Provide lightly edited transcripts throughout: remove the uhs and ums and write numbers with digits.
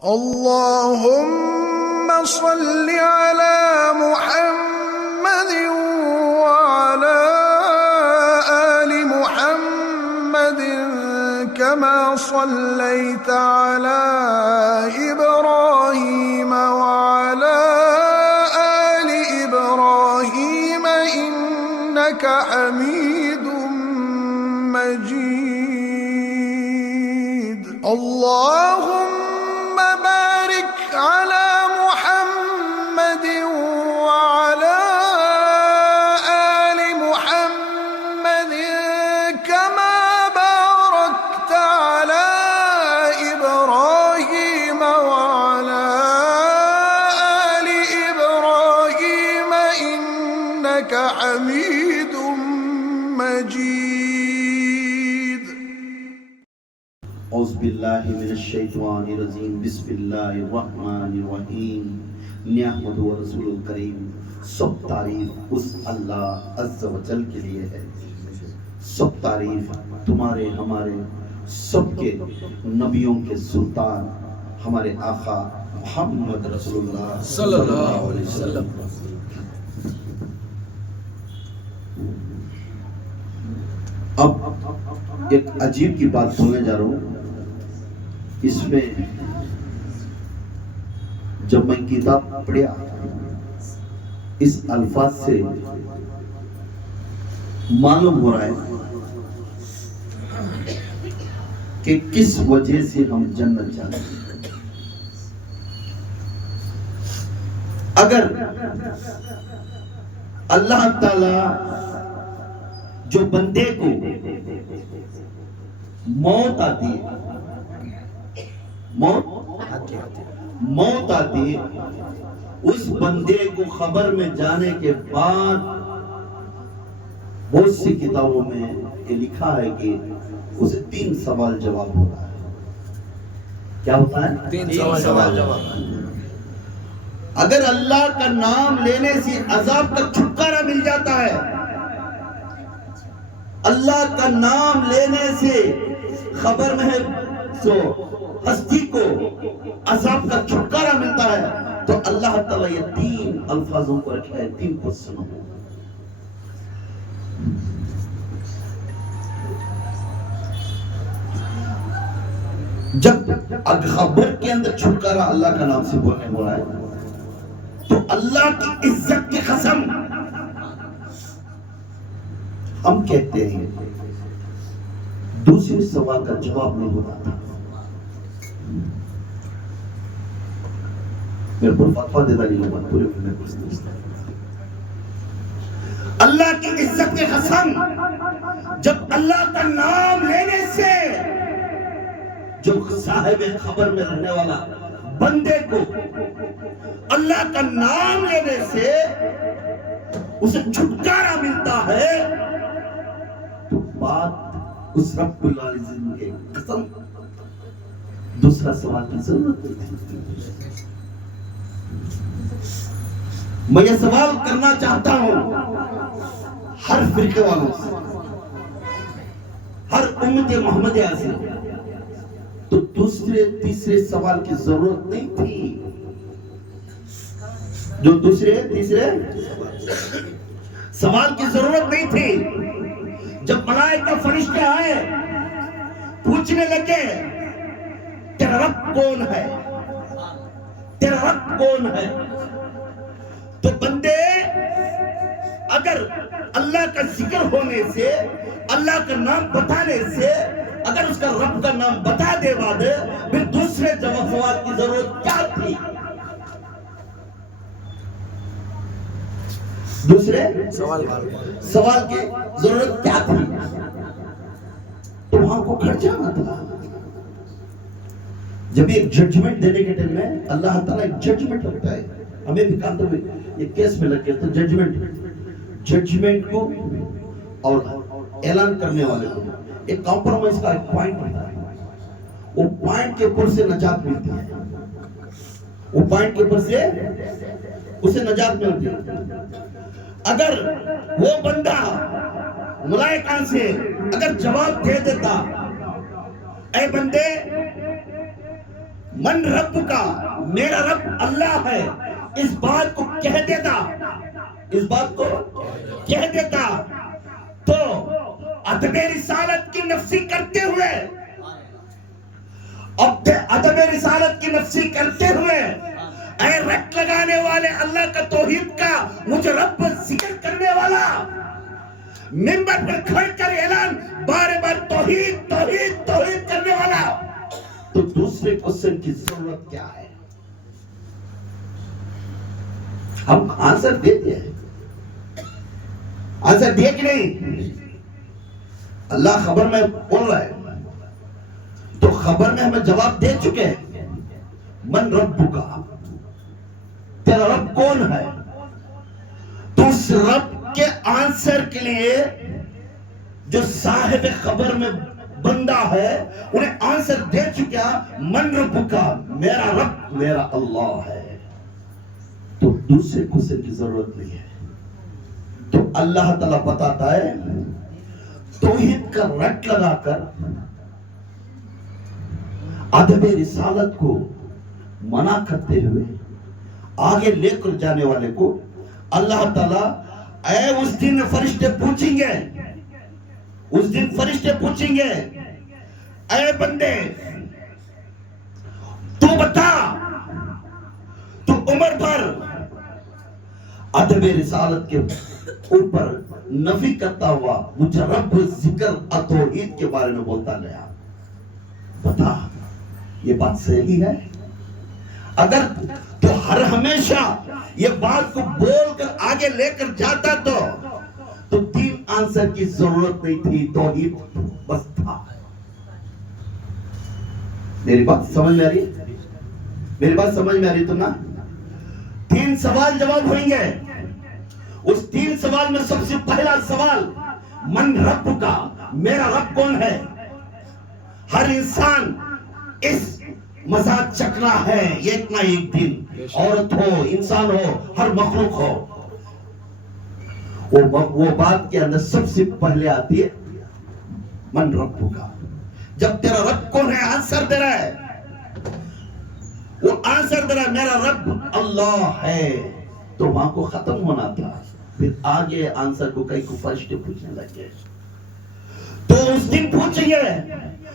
اللهم صل على محمد وعلى آل محمد كما صليت على إبراهيم وعلى آل إبراهيم إنك حميد مجيد. اللهم بارك على محمد وعلى آل محمد كما باركت على إبراهيم وعلى آل إبراهيم إنك حميد مجيد. اعوذ باللہ من الشیطان الرجیم. بسم اللہ الرحمن الرحیم. نحمدہ و رسول الکریم. سب تعریف اس اللہ عز و جل کے لیے ہے. سب تعریف تمہارے ہمارے سب کے نبیوں کے سلطان ہمارے آقا محمد رسول اللہ صلی اللہ علیہ وسلم. اب ایک عجیب کی بات سننے جا رہا ہوں. اس میں جب میں کتاب پڑھا اس الفاظ سے معلوم ہو رہا ہے کہ کس وجہ سے ہم جنت جاتے ہیں. اگر اللہ تعالی جو بندے کو موت آتی ہے، موت آتی ہے، اس بندے کو خبر میں جانے کے بعد بہت سی کتابوں میں یہ لکھا ہے کہ اسے 3 سوال جواب ہوتا ہے. کیا ہوتا ہے؟ 3 سوال جواب. اگر اللہ کا نام لینے سے عذاب کا چھٹکارا مل جاتا ہے، اللہ کا نام لینے سے خبر میں ہے سو ہستی کو عذاب کا چھٹکارا ملتا ہے، تو اللہ تعالیٰ یہ 3 الفاظوں کو رکھا ہے. 3 کو سنو. جب خبر کے اندر چھٹکارا اللہ کا نام سے بولنے ہو رہا ہے تو اللہ کی عزت کی قسم ہم کہتے ہیں دوسرے سوال کا جواب نہیں ہوتا تھا. میرے پر فتویٰ دیتا نہیں ہوگا پورے میں اللہ کی عزت کی قسم جب اللہ کا نام لینے سے جو صاحب خبر میں رہنے والا بندے کو اللہ کا نام لینے سے اسے چھٹکارا ملتا ہے تو بات اس رب العالمین کے قسم دوسرا سوال کی ضرورت نہیں. میں یہ سوال کرنا چاہتا ہوں ہر فرقے والوں سے، ہر امت محمدیہ سے، تو دوسرے تیسرے سوال کی ضرورت نہیں تھی. جو دوسرے تیسرے سوال کی ضرورت نہیں تھی. جب ملائکہ فرشتے آئے پوچھنے لگے تیرا رب کون ہے، تیرا رب کون ہے، تو بندے اگر اللہ کا ذکر ہونے سے، اللہ کا نام بتانے سے اگر اس کا رب کا نام بتا دے بعد پھر دوسرے جواب سوال کی ضرورت کیا تھی؟ دوسرے سوال کی ضرورت کیا تھی؟ تو وہاں کو کھڑ جانا تھا. جب ایک ججمنٹ دینے کے ٹائم میں اللہ تعالیٰ ایک ججمنٹ رکھتا ہے. ہمیں بھی کہتے ہوئے ایک کیس میں لگ گیا تو ججمنٹ کو اور اعلان کرنے والے کو ایک کمپرومائز کا ایک پوائنٹ ہوتا ہے. وہ پوائنٹ کے اوپر سے نجات ملتی ہے، وہ پوائنٹ کے اوپر سے اسے نجات ملتی ہے. اگر وہ بندہ ملائکہ سے اگر جواب دے دیتا اے بندے من رب کا، میرا رب اللہ ہے، اس بات کو کہہ دیتا، اس بات کو کہہ دیتا تو عدم رسالت کی نفسی کرتے ہوئے، عدم رسالت کی نفسی کرتے ہوئے، اے رٹ لگانے والے، اللہ کا توحید کا مجھے رب ذکر کرنے والا، منبر پر کھڑ کر اعلان بار بار توحید توحید توحید کرنے والا، تو دوسرے کوسچن کی ضرورت کیا ہے؟ ہم آنسر دیتے ہیں، آنسر دیے کہ نہیں؟ اللہ خبر میں بول رہا ہے تو خبر میں ہمیں جواب دے چکے ہیں، من رب کا، تیرا رب کون ہے؟ تو اس رب کے آنسر کے لیے جو صاحب خبر میں بندہ ہے انہیں آنسر دے چکا، من رب کا، میرا رب میرا اللہ ہے، تو دوسرے کوسچن کی ضرورت نہیں ہے۔ تو اللہ تعالیٰ بتاتا ہے توحید کا رٹ لگا کر عدم رسالت کو منع کرتے ہوئے آگے لے کر جانے والے کو اللہ تعالیٰ اے اس دن فرشتے پوچھیں گے، اس دن فرشتے پوچھیں گے، اے بندے تو بتا، تو عمر پر عدم رسالت کے اوپر نفی کرتا ہوا مجھے رب ذکر توحید کے بارے میں بولتا گیا، بتا یہ بات صحیح ہے؟ اگر تو ہر ہمیشہ یہ بات کو بول کر آگے لے کر جاتا تو تین آنسر کی ضرورت نہیں تھی، توحید بس تھا۔ میری بات سمجھ میں آ رہی؟ میری بات سمجھ میں آ رہی؟ تو نا تین سوال جواب ہوئیں گے، اس تین سوال میں سب سے پہلا سوال من رب کا، میرا رب کون ہے؟ ہر انسان اس مزاج چکنا ہے ایک نہ ایک دن، عورت ہو انسان ہو ہر مخلوق ہو، وہ بات کے اندر سب سے پہلے آتی ہے من رب کا۔ جب تیرا رب کون ہے آنسر دے رہا ہے، وہ آنسر دے رہا ہے میرا رب اللہ ہے، تو وہاں کو ختم ہونا تھا، پھر آگے آنسر کو کئی کو فرشتے پوچھنے لگے، تو اس دن پوچھیں گے،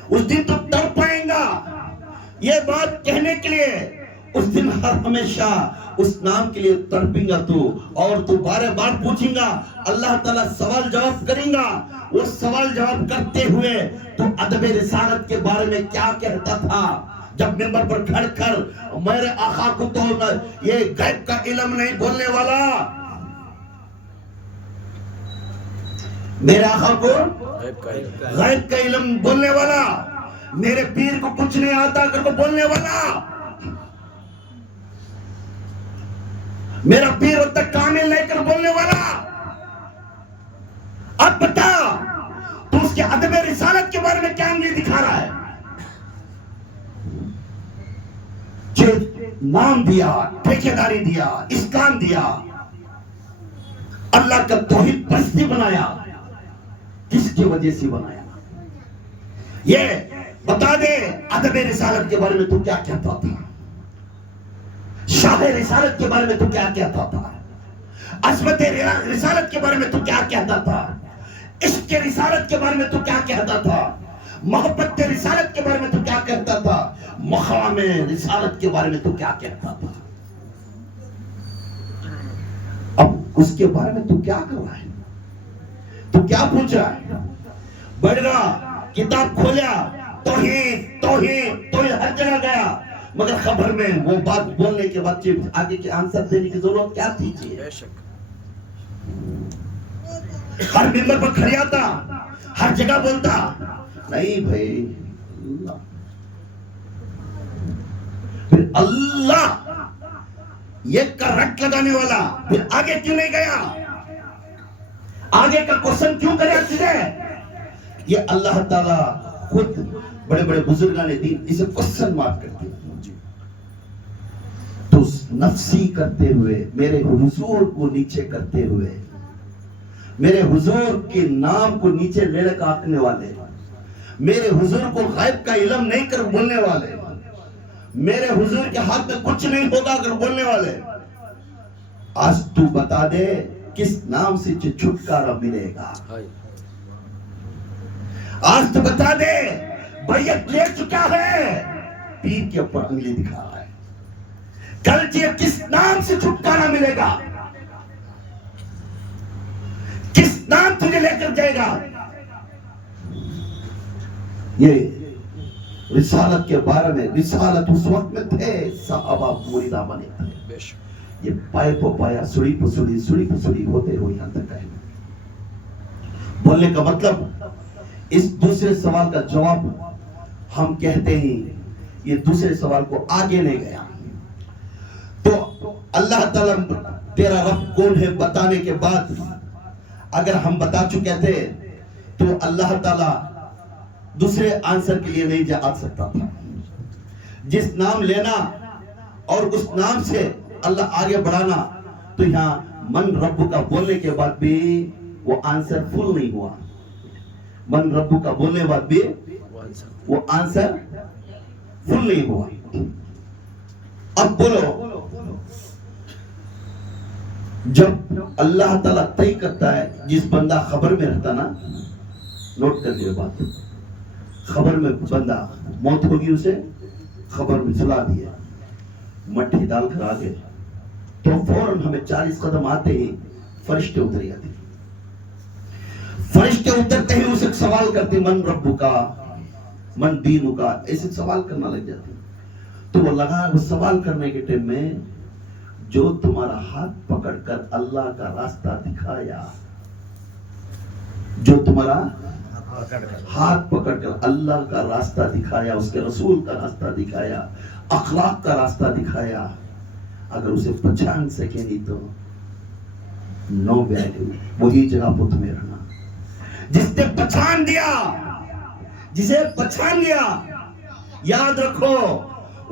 اس دن تو تڑپ پائیں گا یہ بات کہنے کے لیے، اس دن ہر ہمیشہ اس نام کے لیے تڑپیں گا تو، اور تو بار بار پوچھیں گا، اللہ تعالیٰ سوال جواب کریں گا، وہ سوال جواب کرتے ہوئے تو ادب رسالت کے بارے میں کیا کہتا تھا؟ جب منبر پر کھڑ کر میرے آقا کو تو یہ غیب کا علم نہیں بولنے والا، میرے آقا کو غیب کا علم بولنے والا، میرے پیر کو کچھ نہیں آتا کر کو بولنے والا، میرا پیر اب تک کامل نہیں کر بولنے والا، اب بتا تو اس کے ادب رسالت کے بارے میں کیا انگلی دکھا رہا ہے؟ جو نام دیا، ٹھیکیداری دیا، اسلام دیا، اللہ کا توحید پرستی بنایا، کس کی وجہ سے بنایا؟ یہ بتا دے ادب رسالت کے بارے میں تو کیا کہتا تھا؟ شاہ رسالت کے بارے میں تو کیا کہتا تھا؟ عظمت رسالت کے بارے میں تو کیا کہتا تھا؟ عشق رسالت کے بارے میں تو کیا کہتا تھا؟ محبت رسالت کے بارے میں تو کیا کہتا تھا؟ مقام رسالت کے بارے میں تو کیا کہتا تھا؟ اب اس کے بارے میں تو کیا کر رہا ہے؟ تو کیا پوچھ رہا ہے؟ بڑھ رہا، کتاب کھولا، توحید توحید توحید ہر جگہ گیا، مگر خبر میں وہ بات بولنے کے بعد آگے کے آنسر دینے کی ضرورت کیا تھی؟ ہر ممبر پر کھڑی آتا، ہر جگہ بولتا، نہیں بھائی پھر اللہ یہ کا رٹ لگانے والا پھر آگے کیوں نہیں گیا؟ آگے کا کوشچن کیوں کرے تجھے؟ یہ اللہ تعالیٰ خود بڑے بڑے بزرگان دین اسے کوشچن مارک کرتے ہیں، تو نفسی کرتے ہوئے، میرے حضور کو نیچے کرتے ہوئے، میرے حضور کے نام کو نیچے لے لے کر آنے والے، میرے حضور کو غیب کا علم نہیں کر بولنے والے، میرے حضور کے ہاتھ میں کچھ نہیں ہوگا اگر بولنے والے. آج تو بتا دے کس نام سے چھٹکارا ملے گا. آج تو بتا دے بیعت لے چکا ہے, پیر کے اوپر انگلی دکھا رہا ہے. کل کس نام سے چھٹکارا ملے گا, کس نام تجھے لے کر جائے گا. یہ رسالت کے بارے میں, رسالت اس وقت میں تھے صحابہ مریدہ بنے تھے. یہ پائے پو پایا, سڑی پو سڑی, سڑی پو سڑی ہوتے ہوئے یہاں تک آئے. بولنے کا مطلب اس دوسرے سوال کا جواب ہم کہتے ہیں یہ دوسرے سوال کو آگے نہیں گیا. تو اللہ تعالیٰ تیرا رب کون ہے بتانے کے بعد اگر ہم بتا چکے تھے تو اللہ تعالیٰ دوسرے آنسر کے لیے نہیں جا سکتا تھا. جس نام لینا اور اس نام سے اللہ آگے بڑھانا, تو یہاں من رب کا بولنے کے بعد بھی وہ آنسر فل نہیں ہوا. من رب کا بولنے کے بعد بھی وہ آنسر فل نہیں ہوا. اب بولو, جب اللہ تعالیٰ طے کرتا ہے, جس بندہ خبر میں رہتا نا, نوٹ کر لیے بات, خبر میں بندہ موت ہوگی, اسے خبر میں سلا دیا, مٹھی ڈال کر آگے, تو فوراً ہمیں 40 قدم آتے ہی فرشتے اتر جاتے. فرشتے اترتے ہی اسے سوال کرتے, من رب کا, من دین کا, ایسے سوال کرنا لگ جاتے. تو وہ لگا, وہ سوال کرنے کے ٹائم میں جو تمہارا ہاتھ پکڑ کر اللہ کا راستہ دکھایا, جو تمہارا ہاتھ پکڑ کر اللہ کا راستہ دکھایا, اس کے رسول کا راستہ دکھایا, اخلاق کا راستہ دکھایا, اگر اسے پہچان سکے نہیں تو نو ویلیو, وہی جگہ پر تمہیں رہنا. جس نے پہچان دیا, جسے پہچان لیا, یاد رکھو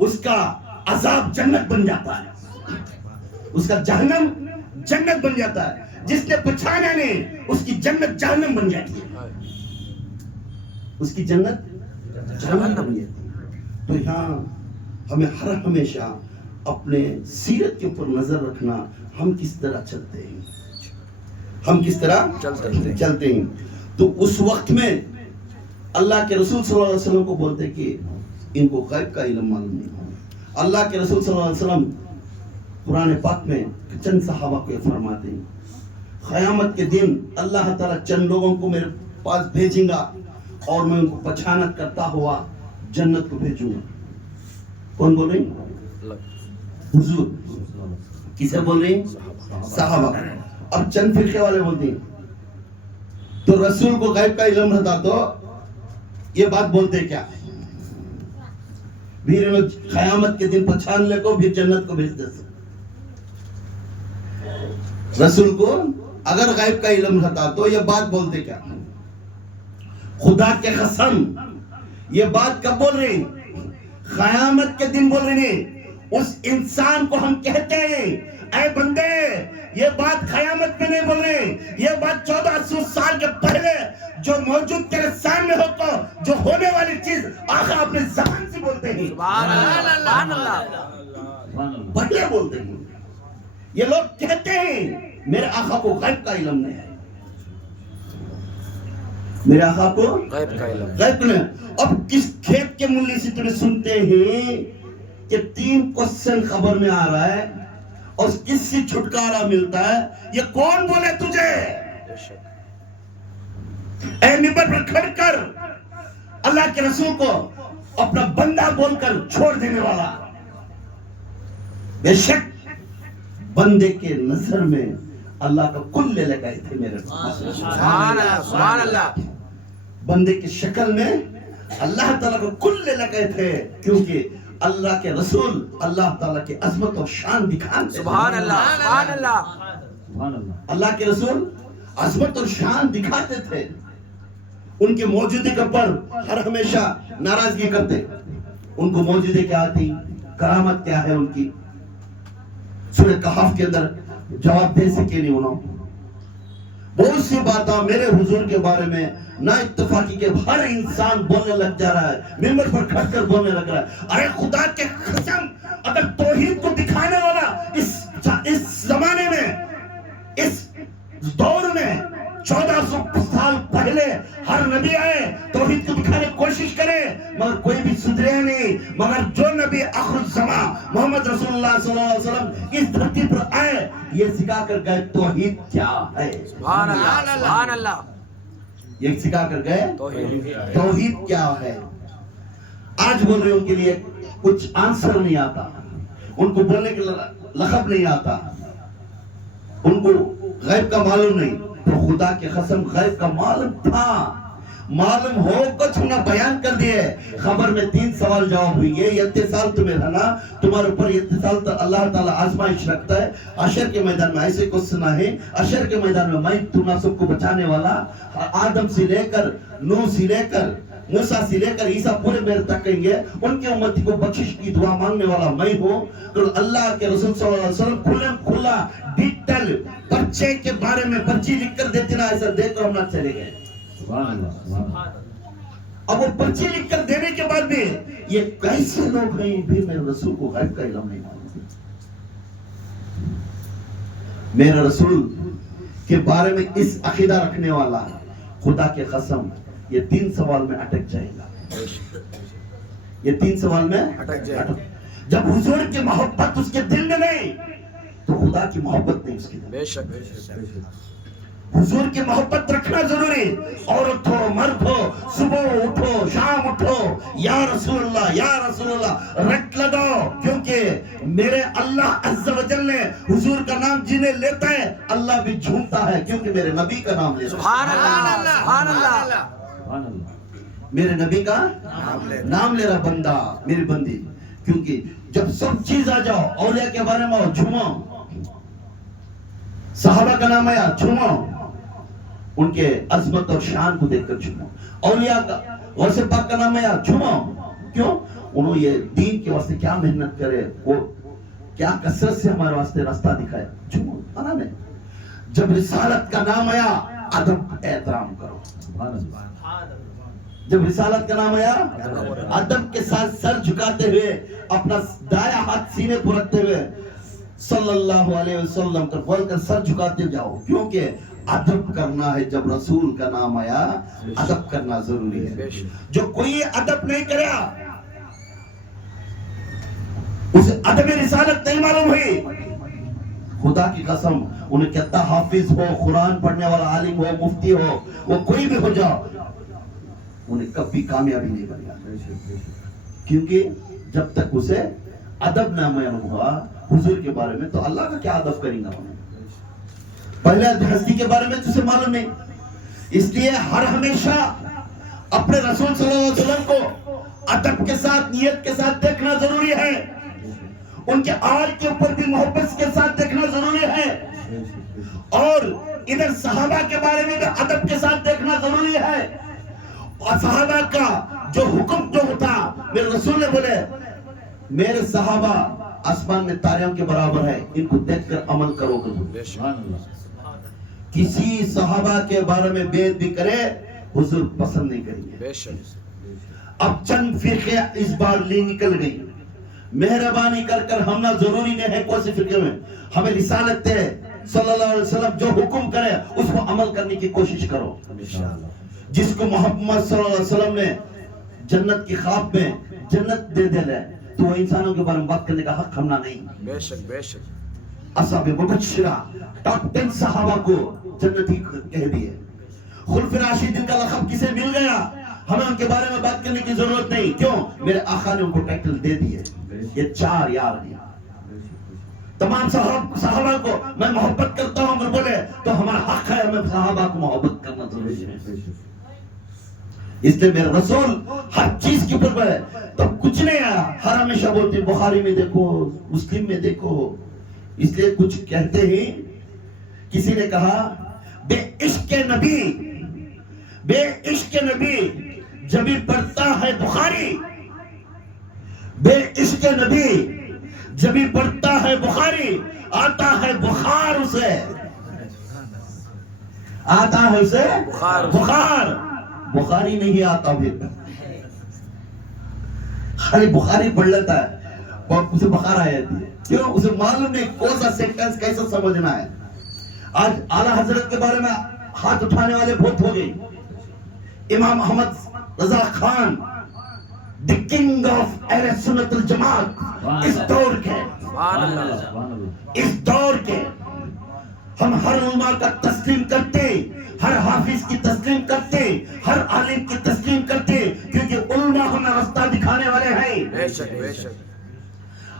اس کا عذاب جنت بن جاتا ہے, اس کا جہنم جنت بن جاتا ہے. جس نے پہچانا نہیں, اس کی جنت جہنم بن جاتی ہے, اس کی جنت جہنم بن جاتی ہے. تو یہاں ہمیں ہر ہمیشہ اپنے سیرت کے اوپر نظر رکھنا, ہم کس طرح چلتے ہیں, ہم کس طرح چلتے ہیں. تو اس وقت میں اللہ کے رسول صلی اللہ علیہ وسلم کو بولتے کہ ان کو غیب کا علم معلوم نہیں. اللہ کے رسول صلی اللہ علیہ وسلم قرآن پاک میں چند صحابہ کو فرماتے ہیں, قیامت کے دن اللہ تعالیٰ چند لوگوں کو میرے پاس بھیجیں گا اور میں ان کو پہچانت کرتا ہوا جنت کو بھیجوں گا. کون بول رہے ہیں؟ حضور. کسے بول رہے ہیں؟ صحابہ. اب چند فرقے والے بولتے ہیں تو رسول کو غیب کا علم رہتا تو یہ بات بولتے کیا, بھی قیامت کے دن پہچان لے کو بھی جنت کو بھیج دے. رسول کو اگر غیب کا علم رہتا تو یہ بات بولتے کیا. خدا کے قسم یہ بات کب بول رہے ہیں؟ قیامت کے دن بول رہے ہیں. اس انسان کو ہم کہتے ہیں اے بندے, یہ بات قیامت میں نہیں بول رہے ہیں, یہ بات 1400 سال کے پہلے جو موجود تیرے سامنے ہو تو جو ہونے والی چیز آقا اپنے زبان سے بولتے ہیں. سبحان اللہ, پہلے بولتے ہیں. یہ لوگ کہتے ہیں میرے آقا کو غیب کا علم نہیں ہے, میرے آقا کو غیب کا علم. اب کس کھیت کے ملی سے تمہیں سنتے ہیں کہ 3 کوسچن خبر میں آ رہا ہے اور کس سے چھٹکارا ملتا ہے, یہ کون بولے تجھے؟ اے ممبر پر کھڑ کر اللہ کے رسول کو اپنا بندہ بول کر چھوڑ دینے والا. بے شک بندے کے نظر میں اللہ کا کل لے لگائے تھے میرے سبحان اللہ. بندے کی شکل میں اللہ تعالیٰ کو کل لے لگائے تھے, کیونکہ اللہ کے رسول اللہ تعالیٰ کی عظمت اور شان دکھاتے. سبحان اللہ, سبحان اللہ. اللہ کے رسول عظمت اور شان دکھاتے تھے. ان کے موجودگی کے پر ہر ہمیشہ ناراضگی کرتے. ان کو موجودگی کیا آتی, کرامت کیا ہے ان کی, سورہ کہف کے اندر جواب دے سکے نہیں انہوں. بہت سی باتیں میرے حضور کے بارے میں نا اتفاقی کے ہر انسان بولنے لگ جا رہا ہے، ممبر پر کھڑ کر بولنے لگ رہا ہے. ارے خدا کے قسم، اگر توحید کو دکھانے والا اس زمانے میں، اس دور میں 1400 سال پہلے ہر نبی آئے توحید کو دکھانے کی کوشش کرے، مگر کوئی بھی سدھرے نہیں. مگر جو نبی آخر الزمان محمد رسول اللہ صلی اللہ علیہ وسلم اس دھرتی پر آئے، یہ سکھا کر گئے توحید کیا ہے. سبحان اللہ، سبحان اللہ. یہ سکھا کر گئے توحید کیا ہے. آج بول رہے ان کے لیے کچھ آنسر نہیں آتا، ان کو بولنے کے لقب نہیں آتا، ان کو غیب کا معلوم نہیں. تو خدا کے قسم غیب کا معلوم تھا، معلوم ہو کچھ نہ بیان کر دیے. خبر میں 3 سوال جواب ہوئی ہے. یہ اتصال تمہیں رہنا، تمہارے اوپر یہ اتصال تو اللہ تعالیٰ آزمائش رکھتا ہے. عشر کے میدان میں ایسے کچھ سنا ہے، عشر کے میدان میں تمہیں سب کو بچانے والا، آدم سے لے کر نوح سے لے کر موسیٰ سے لے کر عیسیٰ پورے میرے تک کہیں گے ان کے امتی کو بخشش کی دعا مانگنے والا میں ہوں. تو اللہ کے رسول صلی اللہ علیہ وسلم کھلا ڈیٹیل پرچے کے بارے میں پرچی لکھ کر دیتے نا، ایسا دیکھ کر ہم نہ چلے گئے. اب وہ پرچی لکھ کر دینے کے بعد بھی یہ کیسے لوگ ہیں بھی میرے رسول کو غیب کا علم نہیں مانتے. میرے رسول کے بارے میں اس عقیدہ رکھنے والا خدا کے قسم یہ 3 سوال میں اٹک جائے گا. یہ 3 سوال میں اٹک جائے گا. جب حضور کی محبت اس کے دل میں نہیں تو خدا کی محبت نہیں اس کے دل میں. بے شک. حضور کی محبت رکھنا ضروری. عورت ہو مرد ہو، صبح اٹھو شام اٹھو یا رسول اللہ یا رسول اللہ رٹ لگاؤ، کیونکہ میرے اللہ عز و جل نے حضور کا نام جنہیں لیتا ہے اللہ بھی جھومتا ہے، کیونکہ میرے نبی کا نام لیتا ہے. سبحان اللہ، سبحان اللہ. میرے نبی کا نام لے رہا بندہ میری بندی. کیونکہ جب سب چیز آ جاؤ، اولیاء کے بارے میں جھومو، صحابہ کا نام آیا جھومو، ان کے عظمت اور شان کو دیکھ کر جھومو. اولیاء کا غوث پاک کا نام آیا جھومو. کیوں؟ انہوں یہ دین کے واسطے کیا محنت کرے، وہ کیا کثرت سے ہمارے واسطے راستہ دکھائے. جھومو مانا نہیں. جب رسالت کا نام آیا ادب احترام کرو. جب رسالت کا نام آیا ادب کے ساتھ سر جھکاتے ہوئے اپنا دایاں ہاتھ سینے پر رکھتے ہوئے صلی اللہ علیہ وسلم کر بول کر سر جھکاتے جاؤ، کیونکہ ادب کرنا ہے. جب رسول کا نام آیا ادب کرنا ضروری ہے. جو کوئی ادب نہیں کرا اسے ادب رسالت نہیں معلوم ہوئی. خدا کی قسم انہیں کہتا حافظ ہو، قرآن پڑھنے والا عالم ہو، مفتی ہو، وہ کوئی بھی ہو جاؤ، انہیں کبھی کامیابی نہیں بنے گا. کیونکہ جب تک اسے ادب نہ معلوم ہوا حضور کے بارے میں تو اللہ کا کیا ادب کریں گا. پہلے ہستی کے بارے میں تجھے معلوم نہیں. اس لیے ہر ہمیشہ اپنے رسول صلی اللہ علیہ وسلم کو ادب کے ساتھ نیت کے ساتھ دیکھنا ضروری ہے. ان کے آل کے اوپر بھی محبت کے ساتھ دیکھنا ضروری ہے. اور ادھر صحابہ کے بارے میں بھی ادب کے ساتھ دیکھنا ضروری ہے. اور صحابہ کا جو حکم جو ہوتا میرے رسول نے بولے میرے صحابہ آسمان میں تاریوں کے برابر ہے، ان کو دیکھ کر عمل کرو گے. کسی صحابہ کے بارے میں بید بھی کرے حضور پسند نہیں کریں گے. اب چند فرقے اس بار لی نکل گئی. مہربانی کر کر ہم نہ ضروری نہیں ہے کوئی فرقے میں، ہمیں رسالت ہے صلی اللہ علیہ وسلم جو حکم کرے اس کو عمل کرنے کی کوشش کرو. جس کو محمد صلی اللہ علیہ وسلم نے جنت کی خواب میں جنت دے دے تو وہ انسانوں کے بارے میں بات کرنے کا حق ہم نہ نہیں. بے شک بے شک. اصحاب مبشرہ ٹاپ 10 صحابہ کو جنتی کہہ دیے. خلف راشدین کا لقب کسے مل گیا، ہمیں ان کے بارے میں بات کرنے کی ضرورت نہیں. کیوں؟ میرے آقا نے ان کو ٹائٹل دے دیے. یہ 4 یار ہیں. تمام صحابہ کو میں محبت کرتا ہوں اگر بولے تو ہمارا حق ہے ہمیں صحابہ کو محبت کرنا ضروری ہے. اس لیے میرے رسول ہر چیز کے اوپر ہے تب کچھ نہیں آیا. ہر ہمیشہ بولتے بخاری میں دیکھو مسلم میں دیکھو. اس لیے کچھ کہتے ہیں کسی نے کہا بے عشق نبی بے عشق نبی جبھی پڑھتا ہے بخاری، بے عشق نبی جبھی پڑھتا ہے بخاری آتا ہے بخار اسے. آتا ہے اسے بخار۔ بخار، بخاری نہیں آتا پھر خالی بخاری پڑھ لیتا ہے اور اسے بخار آ جاتی ہے. کیوں؟ اسے معلوم نہیں کون سا سینٹنس کیسے سمجھنا ہے. آج اعلیٰ حضرت کے بارے میں ہاتھ اٹھانے والے بہت ہو گئے. امام Ahmad Raza Khan the king of اہل سنت الجماعت اس دور کے، سبحان اللہ، اس دور کے ہم ہر علماء کا تسلیم کرتے، ہر حافظ کی تسلیم کرتے، ہر عالم کی تسلیم کرتے، کیونکہ علماء ہمیں راستہ دکھانے والے ہیں. بے شک بے شک،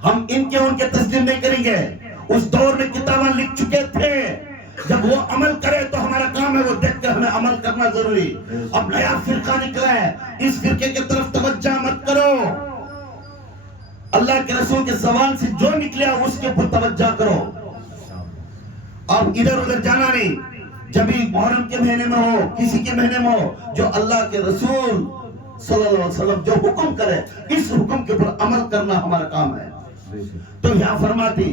ہم ان کے تسلیم نہیں کریں گے. اس دور میں کتابیں لکھ چکے تھے، جب وہ عمل کرے تو ہمارا کام ہے وہ دیکھ کر ہمیں عمل کرنا ضروری. اب نیا فرقہ نکلا ہے، اس فرقے کی طرف توجہ مت کرو. اللہ کے رسول کے زبان سے جو نکلیا اس کے اوپر توجہ کرو. اب ادھر ادھر جانا نہیں. جب بھی محرم کے مہینے میں ہو، کسی کے مہینے میں ہو، جو اللہ کے رسول صلی اللہ علیہ وسلم جو حکم کرے اس حکم کے اوپر عمل کرنا ہمارا کام ہے. تو یہاں فرماتی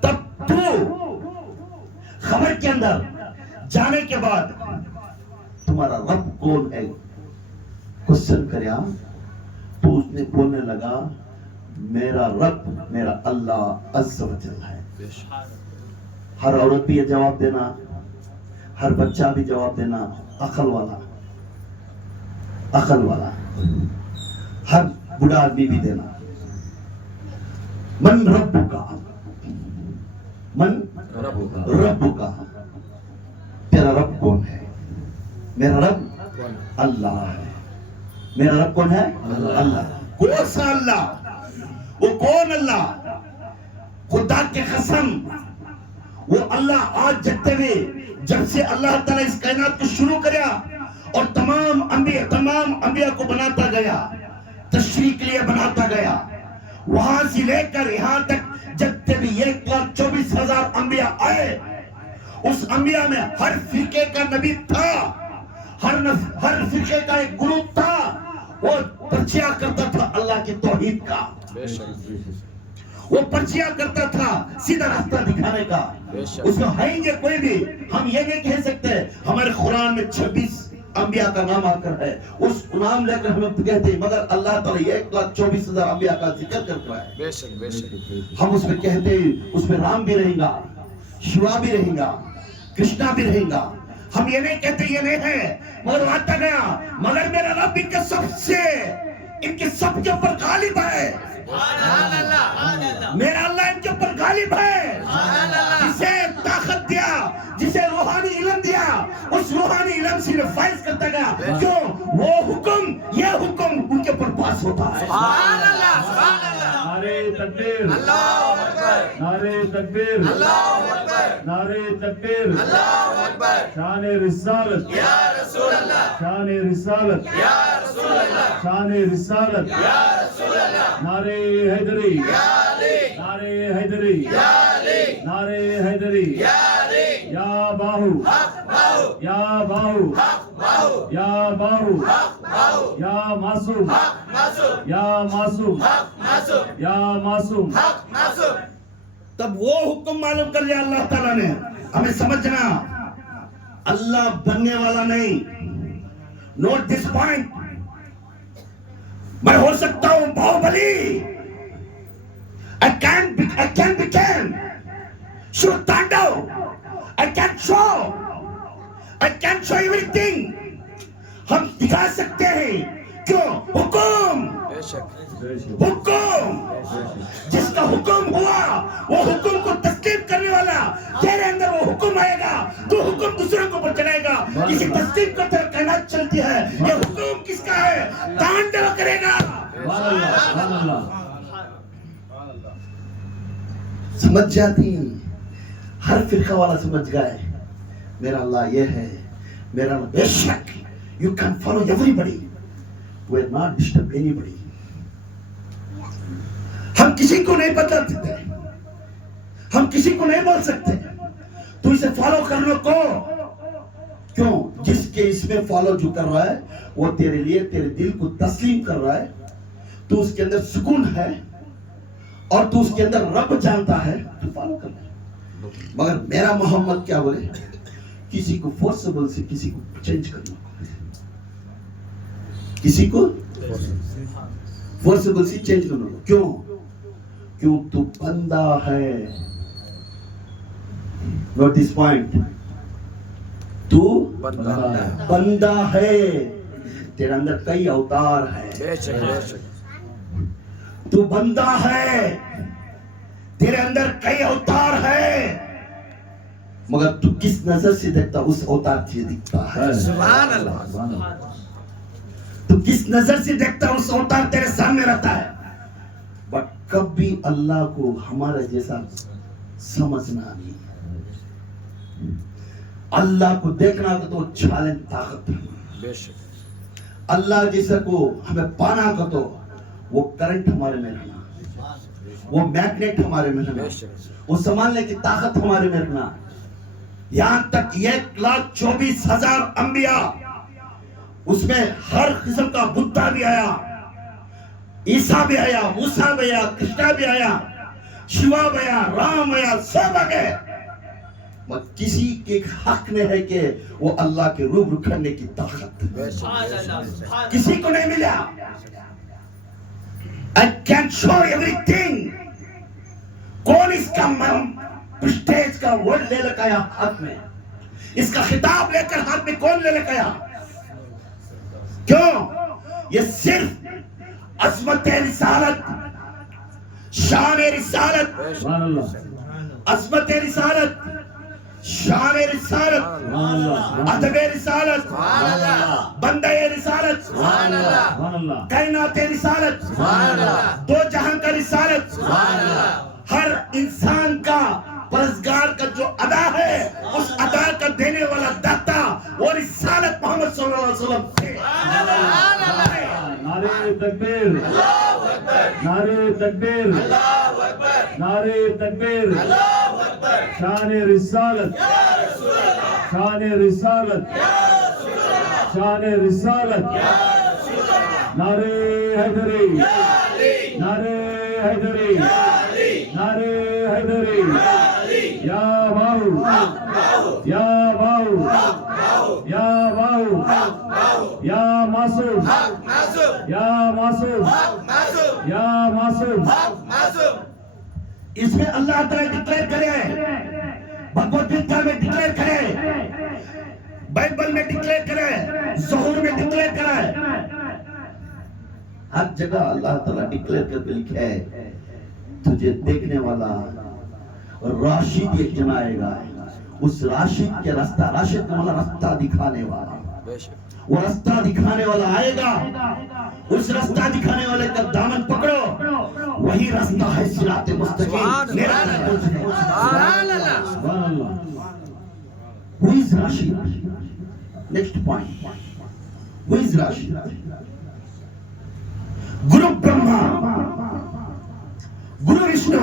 تب تو خبر کے اندر جانے کے بعد تمہارا رب کون ہے کوشچن کریا تو اس نے بولنے لگا میرا رب میرا اللہ عز و جل ہے. ہر عورت بھی یہ جواب دینا، ہر بچہ بھی جواب دینا، عقل والا، عقل والا، ہر بڑھا آدمی بھی دینا. من رب کا، من رب کا، تیرا رب کون ہے؟ میرا رب اللہ ہے. میرا رب کون ہے؟ اللہ. کون سا اللہ؟ وہ کون اللہ؟ خدا کے قسم وہ اللہ آج جگتے ہوئے جب سے اللہ تعالیٰ اس کائنات کو شروع کریا اور تمام انبیاء کو بناتا گیا، تشریح کے لیے بناتا گیا، وہاں سے لے کر یہاں تک جگتے بھی 1,24,000 انبیاء آئے. اس انبیاء میں ہر فرقے کا نبی تھا، ہر فرقے کا ایک گروپ تھا. وہ پرچیا کرتا تھا اللہ کی توحید کا، بے شک، وہ پرچیا کرتا تھا سیدھا راستہ دکھانے کا. اس میں ہے ہی کوئی بھی ہم یہ نہیں کہہ سکتے ہمارے قرآن میں 26 انبیاء کا نام آ کر ہے، اس نام لے کر ہمیں کہتے ہیں، مگر اللہ تعالیٰ 1,24,000 انبیاء کا ذکر کر رہا ہے. بے شک بے شک، ہم اس میں کہتے ہیں اس میں رام بھی رہیں گا، شیوا بھی رہیں گا، کرشنا بھی رہیں گا. ہم یہ نہیں کہتے یہ نہیں ہے، مگر آتا گیا مگر میرا رب ان کے سب کے اوپر غالب ہے. میرا اللہ ان کے اوپر غالب ہے. جسے طاقت دیا، جسے روحانی علم دیا، اس روحانی علم سے فائز کرتا گیا. کیوں؟ وہ حکم، یہ حکم ان کے اوپر پاس ہوتا ہے. سبحان اللہ، سبحان اللہ، نعرے تکبیر، اللہ اکبر، نعرے تکبیر، اللہ اکبر، نعرے تکبیر، اللہ اکبر، شان رسالت، یا رسول اللہ، شان رسالت، یا رسول اللہ، شان رسالت، یا رسول اللہ، نعرے حیدری، یا علی، نعرے حیدری، یا علی، نعرے حیدری، یا علی، یا باہو، حق باہو، یا باہو، حق باہو، یا باہو، حق باہو، یا معصوم، حق معصوم، یا معصوم، حق معصوم، یا معصوم. حق معصوم. تب وہ حکم معلوم کر لیا اللہ تعالیٰ نے. ہمیں سمجھنا اللہ بننے والا نہیں. Note this point. میں ہو سکتا ہوں Baahubali, I can become Shiv Tandav. I can show everything. ہم دکھا سکتے ہیں. کیوں؟ حکم، بے شک، حکم. جس کا حکم ہوا وہ حکم کو تسلیم کرنے والا، تیرے اندر وہ حکم آئے گا تو حکم دوسروں کو پر چلائے گا. کسی تسلیم کرتے ہوئے کائنات چلتی ہے. یہ حکم کس کا ہے؟ تانڈو کرے گا. سبحان اللہ، سبحان اللہ. سمجھ جاتی، ہر فرقہ والا سمجھ گئے میرا اللہ یہ ہے، میرا اللہ. بے شک you can follow everybody, we will not disturb anybody. ہم کسی کو نہیں بتا سکتے، ہم کسی کو نہیں بول سکتے تو اسے فالو کرنے کو. کیوں؟ جس کے اس میں فالو جو کر رہا ہے وہ تیرے لیے تیرے دل کو تسلیم کر رہا ہے، تو اس کے اندر سکون ہے اور تو اس کے اندر رب جانتا ہے تو فالو کرنا ہے. مگر میرا محمد کیا بولے؟ کسی کو فورسبل سے کسی کو چینج کرنا، کسی کو فورسبل سے چینج کرنا. کیوں تو بندہ ہے. نوٹ دس پوائنٹ، تو بندہ ہے، تیرے اندر کئی اوتار ہے. تو بندہ ہے، تیرے اندر کئی اوتار ہے، مگر تو کس نظر سے دیکھتا اس اوتار سے دکھتا ہے. سبحان اللہ. تو کس نظر سے دیکھتا اس اوتار تیرے سامنے رہتا ہے. بٹ کبھی اللہ کو ہمارا جیسا سمجھنا نہیں. اللہ کو دیکھنا تو چیلنج طاقت ہے. اللہ جیسا کو ہمیں پانا کا تو وہ کرنٹ ہمارے میں رہنا، وہ میگنیٹ ہمارے میں رہنا، وہ سنبھالنے کی طاقت ہمارے میں رہنا. یہاں تک 1,24,000 انبیاء، اس میں ہر قسم کا بدھا بھی آیا، عیسیٰ بھی آیا، موسیٰ بھی آیا، کرشنا بھی آیا، شیوا بھی آیا، رام آیا، سب آ گئے. کسی کے حق میں ہے کہ وہ اللہ کے روبرو کرنے کی طاقت کسی کو نہیں ملا. I can show everything. کون اس کا پرسٹیج کا ورڈ لے لگایا ہاتھ میں، اس کا خطاب لے کر ہاتھ میں کون لے لگایا؟ کیوں؟ یہ صرف عظمت رسالت، شان رسالت، عظمت رسالت، شان رسالت، ادب رسالت، بندہ رسالت، کائنات رسالت، دو جہاں کا رسالت، ہر انسان کا پرزگار کا جو ادا ہے اس ادا کا دینے والا داتا وہ رسالت محمد صلی اللہ علیہ وسلم تھے. نعرہ تکبیر، نعرہ تکبیر، نعرہ تکبیر. شان رسالت، شان رسالت، شان رسالت. نعرہ حیدری، نعرہ حیدری، نعرہ حیدری. یا باو، یا باو، یا باو، یا معصوم، یا معصوم، یا معصوم. اس میں اللہ تعالیٰ ڈکلیئر کرے، بھگوت گیتا میں ڈکلیئر کرے، بائبل میں ڈکلیئر کرے، ظہور میں ڈکلیئر کرے. ہر جگہ اللہ تعالیٰ ڈکلیئر کر کے لکھا ہے تجھے دیکھنے والا راشد ایک جنا آئے گا. اس راشد کے راستہ، راشد کا مطلب راستہ دکھانے والا، وہ راستہ دکھانے والا آئے گا. اس راستہ دکھانے والے کا دامن پکڑو، وہی راستہ ہے صراط مستقیم. میرا سبحان اللہ. Who is Rashid? Next point. Who is Rashid? Guru Brahma, Guru Vishnu.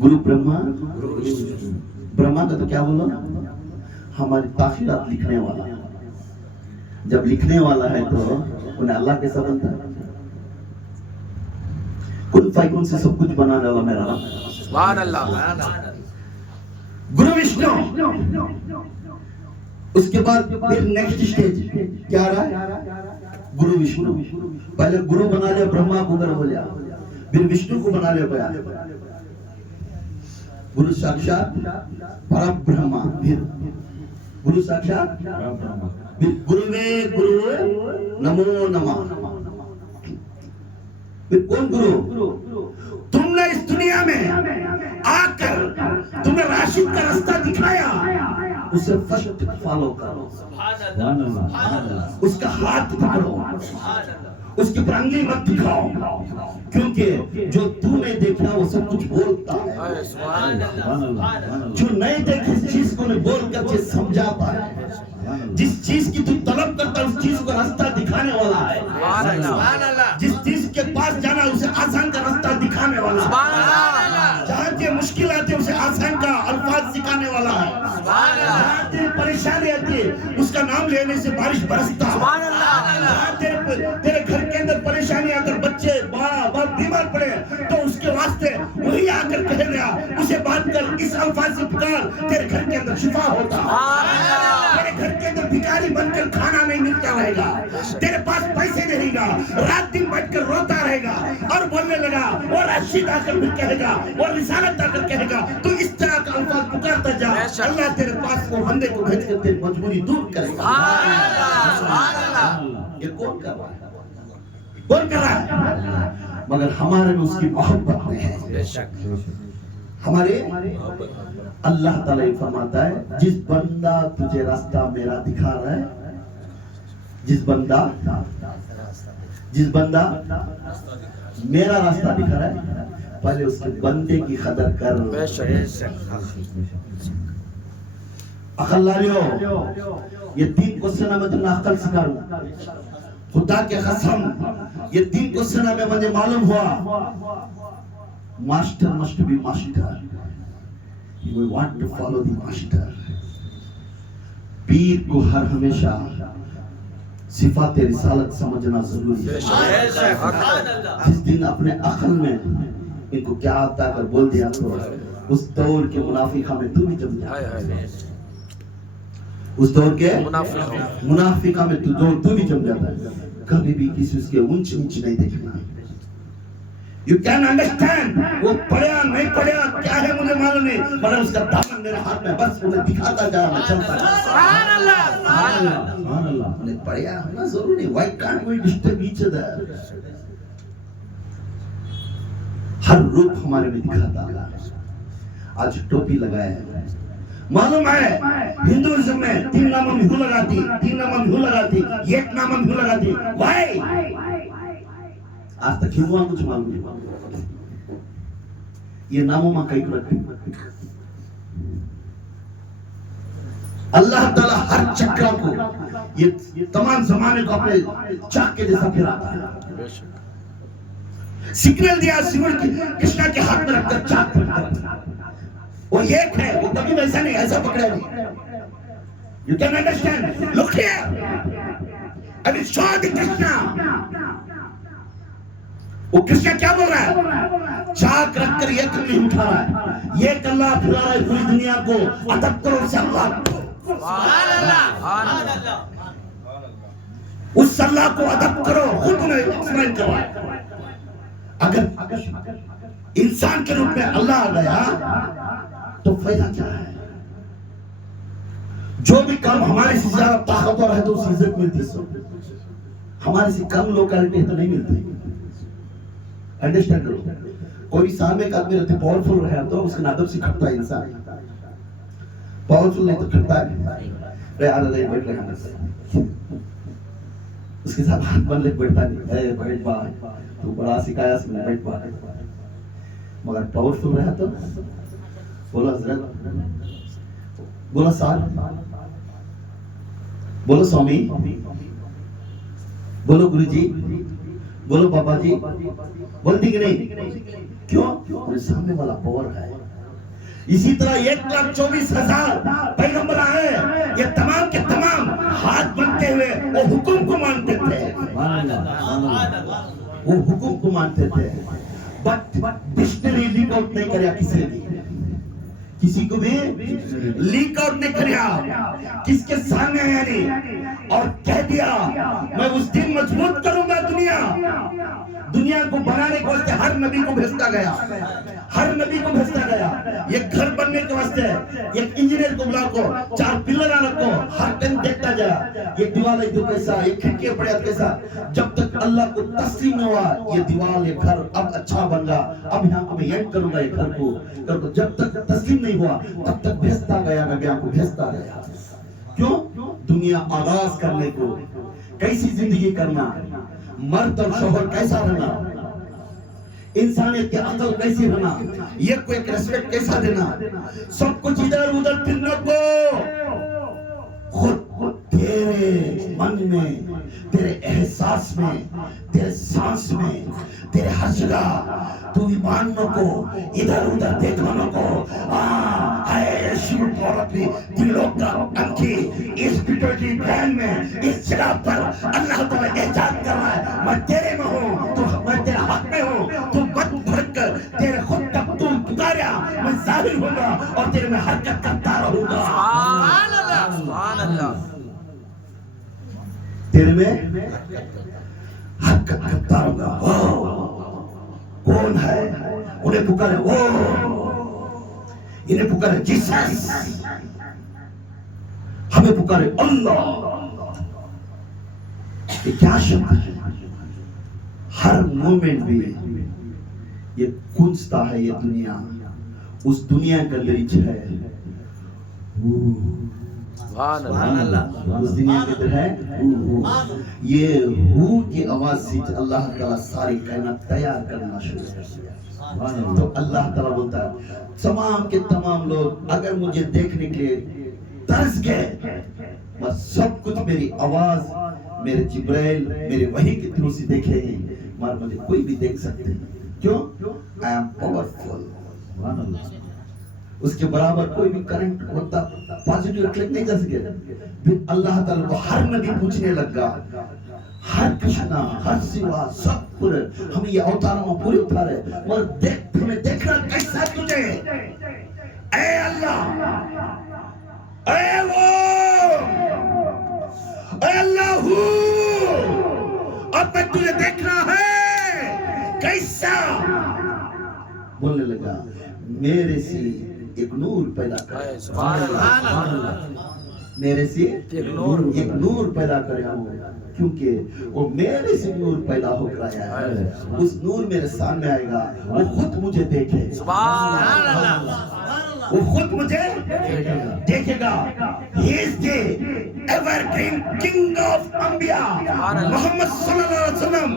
گرو برہما، برہما کا تو کیا بولو، ہماری تاخیرات لکھنے والا. جب لکھنے والا ہے تو انہیں اللہ کے سبب تھا. کن فیکن سے سب کچھ بنانے والا میرا رب. سبحان اللہ. گرو وشنو. اس کے بعد پھر نیکسٹ اسٹیج کیا رہا ہے؟ گرو وشنو. پہلے گرو بنا لیا برہما کو، گرو بولیا، پھر وشنو کو بنا لیا بیا. گرو ساکشات پرم برہما، پھر گرو ساکشات، پھر گرو نمو نمہ. پھر کون گرو؟ تم نے اس دنیا میں آ کر تم نے راشد کا راستہ دکھایا، اسے فرسٹ فالو کرو، اس کا ہاتھ پکڑو، اس کی پرنگلی مت دکھاؤ، کیونکہ جو تو نے دیکھا وہ سب کچھ بولتا ہے. جو نہیں دیکھے اس چیز کو نہیں بول کر کے سمجھاتا ہے. جس چیز کی تو طلب کرتا ہے اس چیز کو راستہ دکھانے والا ہے. جس چیز کے پاس جانا اسے آسان کا راستہ دکھانے والا ہے. جہاں سے مشکل آتی ہے اسے آسان کا الفاظ سکھانے والا ہے. جہاں تیری پریشانی آتی ہے اس کا نام لینے سے بارش برستا ہے. تیرے گھر کے اندر پریشانی آ کر بچے باپ بیمار پڑے تو اس کے واسطے وہی آ کر کہہ رہا، اسے بات کر اس الفاظ سے پکار، تیرے گھر کے اندر شفا ہوتا، تیرے گھر کے اندر بھکاری بن کر کھانا نہیں ملتا رہے گا، تیرے پاس پیسے نہیں رہے گا، رات دن بیٹھ کر روتا رہے گا اور بولنے لگا، اور رشید آ کر بھی کہے گا، اور رسالت آ کر کہے گا، تو اس طرح کا الفاظ پکارتا جا، اللہ تیرے پاس وہ بندے کو بھیج کر تیری مجبوری دور کرے گا۔ یہ کون کر رہا ہے؟ کون کر رہا ہے؟ مگر ہمارے میں اس کی محبت نہیں ہے۔ ہمارے اللہ تعالیٰ فرماتا ہے، جس بندہ تجھے راستہ میرا دکھا رہا ہے، جس بندہ میرا راستہ دکھا رہا ہے، پہلے اس کے بندے کی قدر کر۔ عقل لالیو، یہ 3 کوسچن میں تمہیں عقل سکھاؤں، خدا کے قسم یہ 3 کوسچن میں مجھے معلوم ہوا، master must be master. You will want to follow the master. پیر کو ہر ہمیشہ صفات رسالت سمجھنا ضروری ہے۔ جس دن اپنے عقل میں ان کو کیا آتا کر بول دیا تو اس دور کے منافقہ میں تو بھی جم جاتا، اس دور کے منافقہ میں تو بھی جم جاتا ہے۔ کبھی بھی کسی اس کے اونچ نیچ نہیں دیکھنا۔ You can understand، وہ پڑھیا نہیں پڑھیا کیا ہے مجھے معلوم نہیں، مگر اس کا دامن میرے ہاتھ میں، بس مجھے دکھاتا جا، میں چلتا جا۔ سبحان اللہ، میں نے پڑھیا ہونا ضروری نہیں۔ Why can't we disturb each other؟ ہر روپ ہمارے میں دکھاتا اللہ۔ آج ٹوپی لگایا ہے، معلوم ہے ہندوازم میں 3 ناموں میں ہو لگاتی، 3 ناموں میں ہو لگاتی، 1 ناموں میں ہو لگاتی۔ Why؟ آج تک ہندوان کچھ معلوم نہیں، یہ ناموں میں کئی رکھیں۔ اللہ تعالیٰ ہر چکرہ کو، یہ تمام زمانے کو اپنے چاک کے جیسا پھراتا ہے۔ سگنل دیا، سگنل کرشنا کے ہاتھ میں رکھ کر چاک پھراتا ہے۔ وہ ایک ہے، وہ کبھی ویسا نہیں، ایسا پکڑا نہیں۔ You can understand. Look here. I will show the Krishna. وہ کرشنا کیا بول رہا ہے؟ چاک رکھ کر ایک نہیں اٹھا رہا ہے، ایک اللہ پھیلا رہا ہے پوری دنیا کو، ادب کرو اس اللہ کو۔ اس اللہ کو ادب کرو، خود انہیں ایکسپلین کر رہا ہے۔ اگر انسان کے روپ میں اللہ آ گیا تو فائدہ کیا ہے؟ جو بھی کام ہمارے سے زیادہ طاقتور ہے تو اس عزت ملتی ہے، ہمارے سے کم لوکیلٹی تو نہیں ملتی۔ انڈرسٹینڈ کرو، کوئی سامنے کا آدمی رہتے پاورفل رہے تو اس کے ادب سے کھٹتا ہے انسان، پاورفل نہیں تو کھٹتا ہے۔ رہے بیٹھ رہے ہیں، اس کے ساتھ ہاتھ بن لے بیٹھتا نہیں، اے بیٹھ با تو بڑا سکھایا اس نے، بیٹھ با۔ مگر پاورفل رہا تو بولو حضرت، بولو صاحب، بولو سوامی، بولو گرو جی، بولو بابا جی، بولتی کہ نہیں؟ کیوں؟ ہمارے سامنے والا پاور ہے۔ اسی طرح 1,24,000 پیغمبر آئے، یہ تمام کے تمام ہاتھ بنتے ہوئے وہ حکم کو مانتے تھے، وہ حکم کو مانتے تھے، بٹ ڈکشنری لیک آؤٹ نہیں کریا کسی کو بھی لیک آؤٹ نہیں کریا، کس کے سامنے آیا نہیں اور کہہ دیا میں اس دن مضبوط کروں گا دنیا کو بنانے کے واسطے ہر نبی کو بھیجتا گیا، ہر نبی کو بھیجتا گیا۔ یہ گھر بننے کے واسطے ایک انجینئر کو بلا کو 4 پلر رکھو، ہر ٹائم دیکھتا جا یہ دیوار ہے تو کیسا، یہ کھڑکی پڑے کیسا۔ جب تک اللہ کو تسلیم ہوا یہ دیوار یہ گھر اب اچھا بن گا، اب یہاں کو میں اینڈ کروں گا یہ گھر کو، جب تک تسلیم نہیں ہوا تب تک بھیجتا گیا، نبیوں کو بھیجتا گیا۔ کیوں؟ دنیا آغاز کرنے کو، کیسی زندگی کرنا، مرد اور شوہر کیسا رہنا، انسانیت کی عقل کیسی رہنا، یہ کو ایک ریسپیکٹ کیسا دینا، سب کچھ ادھر ادھر پھرنے کو، خود تیرے من میں، تیرے احساس میں، تیرے سانس میں، تیرے ہر جگہ تو ایمان کو ادھر ادھر دیکھنے کو، اے شیو پورتی دلوں کا انکی اس پیٹوٹی بہن میں اس جگہ پر اللہ تعالیٰ احجاد کر رہا ہے، میں تیرے میں ہوں، میں تیرے حق میں ہوں، تو مت بھڑک کر تیرے خود تک تو پکاریا، میں ظاہر ہوگا اور تیرے میں حرکت کرتا رہوں گا. سبحان اللہ. تیرے میں حرکت کرتا رہوں گا. کون ہے؟ انہیں پکارے وہ، انہیں پکارے جیسس، ہمیں پکارے اللہ. یہ کیا شبد ہے؟ ہر مومنٹ بھی یہ گونجتا ہے. یہ دنیا اس دنیا کا لرچ ہے. سبحان اللہ. اس دنیا کے اندر ہے یہ ہو کی آواز سے اللہ تعالیٰ ساری کائنات تیار کرنا شروع کر. تو اللہ تعالیٰ بولتا ہے تمام کے تمام لوگ اگر مجھے دیکھنے کے لیے ترس گئے، بس سب کچھ میری آواز، میرے جبرائیل، میرے وحی کی طرف سے دیکھیں گے، مگر مجھے کوئی بھی دیکھ سکتے ہیں. کیوں؟ I am powerful. اس کے برابر کوئی بھی کرنٹ ہوتا پازیٹیو اٹلیک نہیں جا سکے. پھر اللہ تعالیٰ کو ہر نبی پوچھنے لگا، ہر کرشنا، ہر سوا، سب پورے ہمیں یہ اوتاروں پورے اتارے، اور دیکھ ہمیں دیکھنا کیسا تجھے اے اللہ، اے وہ، اے اللہ ہو، اب میں تجھے دیکھنا ہے کیسا. بولنے لگا میرے سے ایک نور پیدا کر. سبحان اللہ. میرے سے ایک نور پیدا کرے ہوں، کیونکہ وہ میرے سے نور پیدا ہو کر آیا ہے. اس نور میرے سامنے آئے گا، وہ خود مجھے دیکھے. سبحان اللہ. وہ خود مجھے دیکھے گا. He is the evergreen king of انبیاء. محمد صلی اللہ علیہ وسلم